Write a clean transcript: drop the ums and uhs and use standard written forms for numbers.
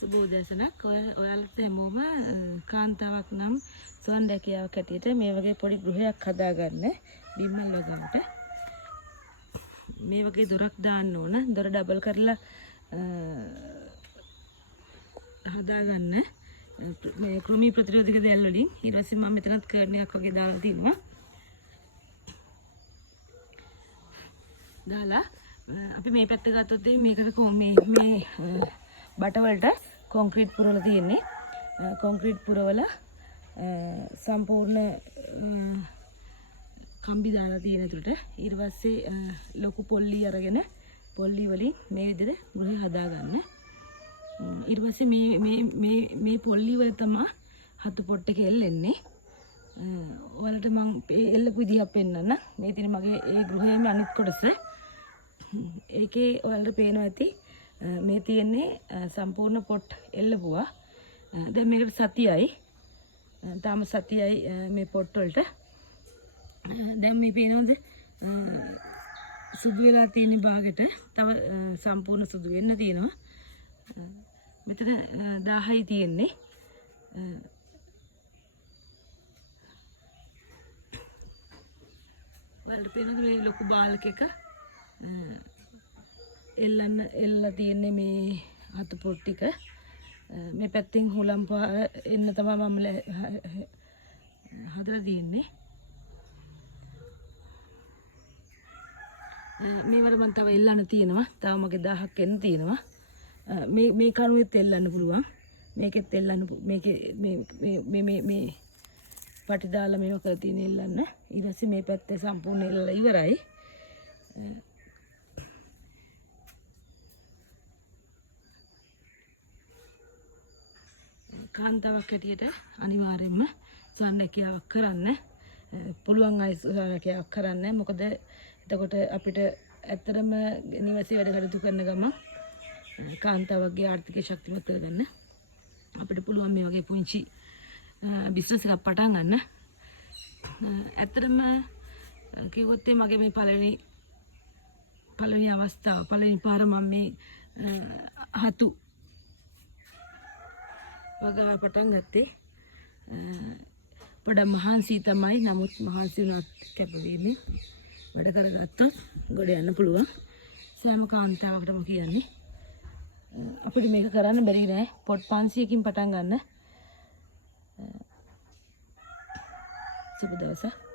සුබෝදෑසනක්. ඔයාලට හැමෝම කාන්තාවක් නම් සොන් රැකියාවක් හැටියට මේ වගේ පොඩි ගෘහයක් හදාගන්න බිම්මල් වගන්ට මේ වගේ දොරක් දාන්න ඕන. දොර ඩබල් කරලා හදාගන්න මේ කෘමි ප්‍රතිරෝධක දැල් වලින්. ඊට පස්සේ මම මෙතනත් කර්ණයක් වගේ දාලා තිනවා. දාලා අපි මේ පැත්ත ගත්තොත් මේකට මේ බටවලට කොන්ක්‍රීට් පුරවලා තියෙන්නේ. කොන්ක්‍රීට් පුරවලා සම්පූර්ණ කම්බි දාලා තියෙන උඩට ඊට පස්සේ ලොකු පොල්ලි අරගෙන පොල්ලි වලින් මේ විදිහට ගෘහය හදාගන්න. ඊට පස්සේ මේ පොල්ලි වල තමයි හතු පොට් එක එල්ලෙන්නේ. ඔයාලට මම එල්ලපු විදිහක් පෙන්නන්න. මේ තියෙන මගේ ඒ ගෘහයේම අනිත් කොටස. ඒකේ ඔයාලට පේනවා ඇති මේ තියෙන්නේ සම්පූර්ණ පොට් එල්ලපුවා. දැන් මේකට සතියයි. තාම සතියයි මේ පොට් වලට. දැන් මේ පේනවද සුදු වෙලා තියෙන භාගෙට තව සම්පූර්ණ සුදු වෙන්න තියෙනවා. මෙතන 10යි තියෙන්නේ. ඔයාලට පේනවද මේ ලොකු බාල්ක එක එල්ලලා තියෙන්නේ මේ හතු පොට් ටික. මේ පැත්තෙන් හුලම් පාර එන්න තමයි මම හදලා තියෙන්නේ. මේවට මම තව එල්ලන්න තියෙනවා. තව මගේ 1000ක් එන්න තියෙනවා. මේ කණුවෙත් එල්ලන්න පුළුවන්. මේකෙත් එල්ලන්න මේ පටි දාලා මේව කරලා තියෙන එල්ලන්න. ඊට පස්සේ මේ පැත්තේ සම්පූර්ණ එල්ලලා ඉවරයි. කාන්තාවක් හැටියට අනිවාර්යයෙන්ම සොයන්නකියාවක් කරන්න පුළුවන් අය සොයන්නකියාවක් කරන්න. මොකද එතකොට අපිට ඇත්තටම නිවසේ වැඩ කටයුතු කරන ගමන් කාන්තාවක්ගේ ආර්ථික ශක්තිමත් කරගන්න අපිට පුළුවන් මේ වගේ පුංචි බිස්නස් එකක් පටන් ගන්න. ඇත්තටම කිව්වොත් මගේ මේ පළවෙනි අවස්ථාව පළවෙනි පාර මම මේ හතු වගාව පටන් ගත්තේ. පොඩ මහන්සි තමයි. නමුත් මහන්සි වුණත් කැපවීමෙන් වැඩ කරගත්තොත් ගොඩ යන්න පුළුවන්. සෑම කාන්තාවකටම කියන්නේ අපිට මේක කරන්න බැරි නෑ. පොට් 500කින් පටන් ගන්න. සුබ දවසක්.